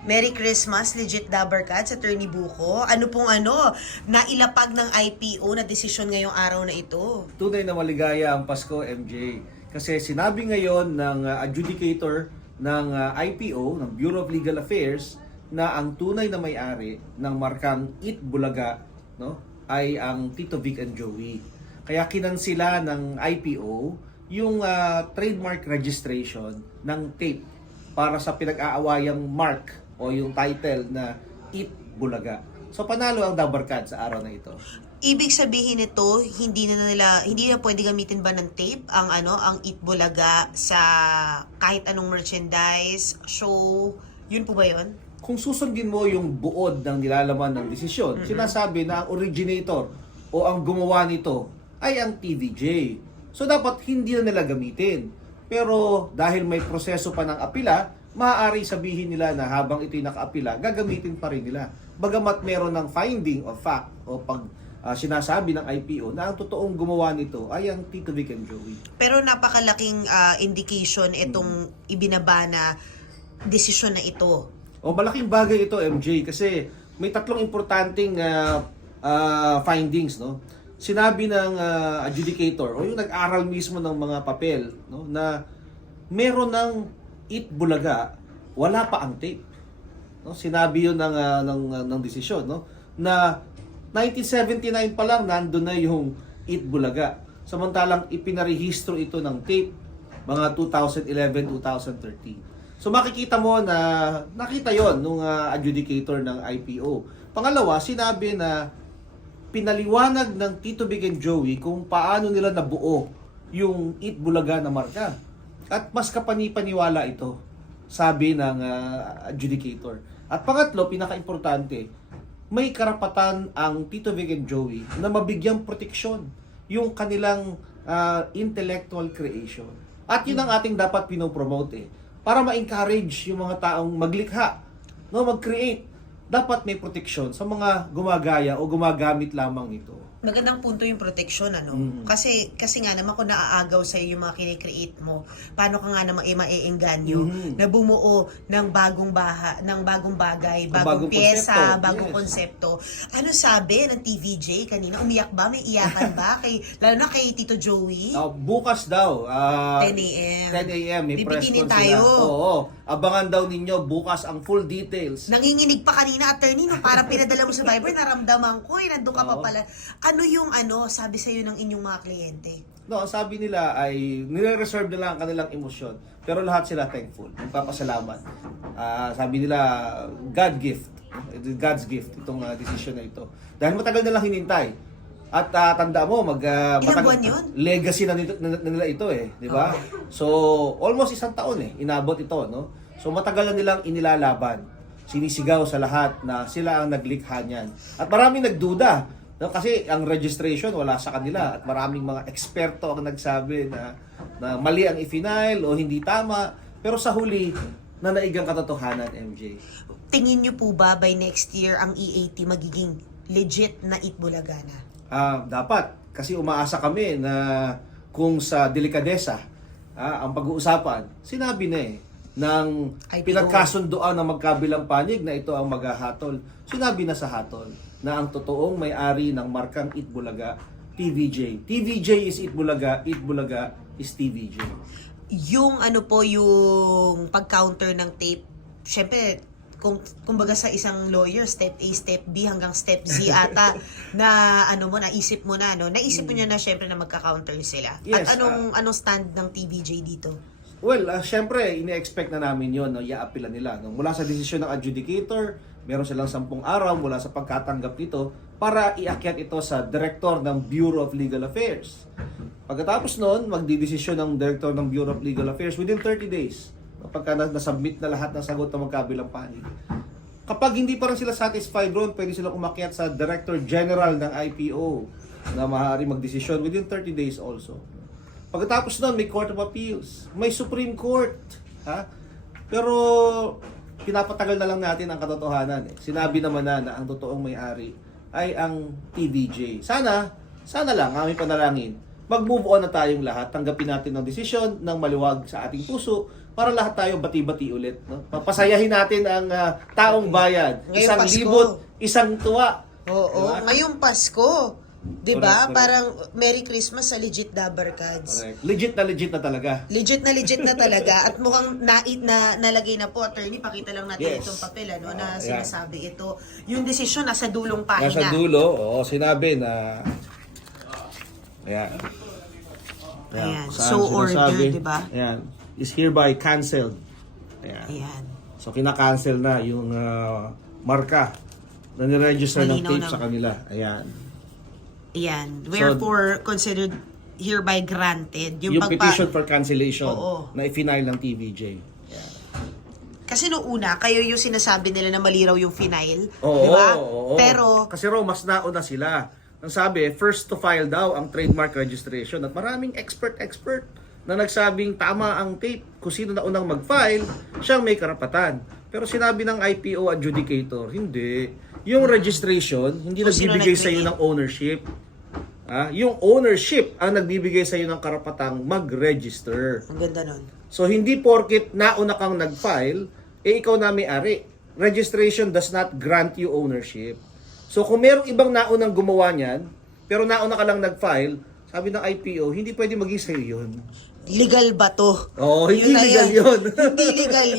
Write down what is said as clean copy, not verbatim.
Merry Christmas, legit Dabbercats, Attorney Buko. Ano pong nailapag ng IPO na desisyon ngayong araw na ito? Tunay na maligaya ang Pasko, MJ. Kasi sinabi ngayon ng adjudicator ng IPO, ng Bureau of Legal Affairs, na ang tunay na may-ari ng markang Eat Bulaga, no, ay ang Tito Vic and Joey. Kaya kinansila ng IPO yung trademark registration ng tape para sa pinag-aawayang mark o yung title na Eat Bulaga. So panalo ang Dabbercats sa araw na ito. Ibig sabihin nito, hindi na pwede gamitin ba ng tape ang Eat Bulaga sa kahit anong merchandise, show, yun po ba yun? Kung susundin mo yung buod ng nilalaman ng desisyon, sinasabi na ang originator o ang gumawa nito ay ang TVJ. So dapat hindi na nila gamitin. Pero dahil may proseso pa ng apila, maaari sabihin nila na habang ito'y nakaapila, gagamitin pa rin nila. Bagamat meron ng finding of fact o pag sinasabi ng IPO na ang totoong gumawa nito ay ang Tito Vic and Joey. Pero napakalaking indication itong ibinaba na desisyon na ito. O malaking bagay ito, MJ, kasi may tatlong importanteng findings, no? Sinabi ng adjudicator o yung nag-aral mismo ng mga papel, no, na meron ng Eat Bulaga, wala pa ang tape. No? Sinabi yun ng desisyon, no? Na 1979 pa lang nandun na yung Eat Bulaga. Samantalang ipinarehistro ito ng tape mga 2011-2013. So makikita mo na nakita yon nung adjudicator ng IPO. Pangalawa, sinabi na pinaliwanag ng Tito Vic and Joey kung paano nila nabuo yung Eat Bulaga na marka. At mas kapani-paniwala ito, sabi ng adjudicator. At pangatlo, pinaka-importante, may karapatan ang Tito Vic and Joey na mabigyang proteksyon yung kanilang intellectual creation. At yun ang ating dapat pinopromote para ma-encourage yung mga taong maglikha, no, mag-create. Dapat may proteksyon sa mga gumagaya o gumagamit lamang nito. Magandang punto yung protection, Kasi nga naman kung naaagaw sa yung mga kine-create mo, paano ka nga naman maiengganyo na bumuo ng bagong bagay, bagong pyesa, bagong konsepto. Ano sabi ng TVJ kanina? Umiyak ba? May iyakan ba? Lalo na kay Tito Joey? Bukas daw, 10 a.m. 10 a.m. may press Bibiginin con tayo. sila. Oo, abangan daw ninyo bukas ang full details. Nanginginig pa kanina, attorney, no? Parang pinadala mo sa Viber, naramdaman ko, nandun ka pa Oo. pala. Ano yung sabi sa'yo ng inyong mga kliyente? No, sabi nila ay nire-reserve nila ang kanilang emosyon. Pero lahat sila thankful. Magpapasalamat. Sabi nila, God's gift itong decision na ito. Dahil matagal na lang hinintay. At tanda mo, Ilang buwan yun? legacy na nila ito di ba? So, almost isang taon inabot ito, no? So, matagal na nilang inilalaban. Sinisigaw sa lahat na sila ang naglikha niyan. At maraming nagduda. No, kasi ang registration wala sa kanila at maraming mga eksperto ang nagsabi na mali ang i-final o hindi tama. Pero sa huli, nanaigang katotohanan, MJ. Tingin nyo po ba by next year ang EAT magiging legit na Eat Bulaga na? Dapat. Kasi umaasa kami na kung sa delikadesa ang pag-uusapan, sinabi na ng IPO. pinagkasundoan ng magkabilang panig na ito ang maghahatol. Sinabi na sa hatol na ang totoong may-ari ng markang Eat Bulaga, TVJ. TVJ is Eat Bulaga is TVJ. Yung yung pag-counter ng tape, syempre, kumbaga sa isang lawyer, step A, step B, hanggang step Z ata, na naisip mo na, naisip mo niya na syempre na magka-counter sila. Yes, At anong stand ng TVJ dito? Well, syempre, ine-expect na namin yon, no, iaapila nila. No? Mula sa desisyon ng adjudicator, meron silang 10 araw mula sa pagkatanggap nito para iakyat ito sa director ng Bureau of Legal Affairs. Pagkatapos noon, magdidesisyon ng director ng Bureau of Legal Affairs within 30 days. Pagka nasubmit na lahat ng sagot ng magkabilang panig. Kapag hindi pa rin sila satisfied ron, pwede silang umakyat sa Director General ng IPO na maaari magdesisyon within 30 days also. Pagkatapos nun, may Court of Appeals, may Supreme Court. Pero pinapatagal na lang natin ang katotohanan. Sinabi naman na ang totoong may-ari ay ang TVJ. Sana lang, aming panalangin, mag-move on na tayong lahat, tanggapin natin ang desisyon ng maluwag sa ating puso para lahat tayo bati-bati ulit. No? Papasayahin natin ang taong bayan. Ngayong Pasko. Libot, isang tuwa. Oo, Diba? ngayong Pasko. 'Di ba? Correct. Parang Merry Christmas sa legit Dabber Cards. Correct. Legit na talaga. Legit na talaga at mukhang nalagay na po, attorney, pakita lang natin Yes. itong papel na Ayan. sinasabi ito. Yung desisyon nasa dulong pahina. Nasa dulo, sinabi na ayan. Ayan. Saan So sinasabi? ordered, di ba? Ayan. Is hereby canceled. Ayan. Ayan. So kina-cancel na yung marka na niregister ng Malinaw tape na. sa kanila. Ayan. Ayan. Wherefore, considered hereby granted. Yung petition for cancellation Oo. na i-final ng TVJ. Kasi noong una, kayo yung sinasabi nila na maliraw yung final. Oo, di ba? oo. Pero, Kasi raw, mas nauna sila. Ang sabi, first to file daw ang trademark registration. At maraming expert na nagsabing tama ang tape. Kung sino na unang mag-file, siyang may karapatan. Pero sinabi ng IPO adjudicator, hindi. Yung registration, hindi Kung sino nagbibigay sa iyo nag-create. ng ownership. Yung ownership ang nagbibigay sa iyo ng karapatang mag-register. ang ganda nun. So hindi porket nauna kang nag-file, ikaw na may-ari. Registration does not grant you ownership. So kung merong ibang naunang gumawa niyan, pero nauna ka lang nag-file, sabi ng IPO, hindi pwede maging sa'yo yun. Legal ba to? Oo, hindi Yun na legal yan. yun. Hindi legal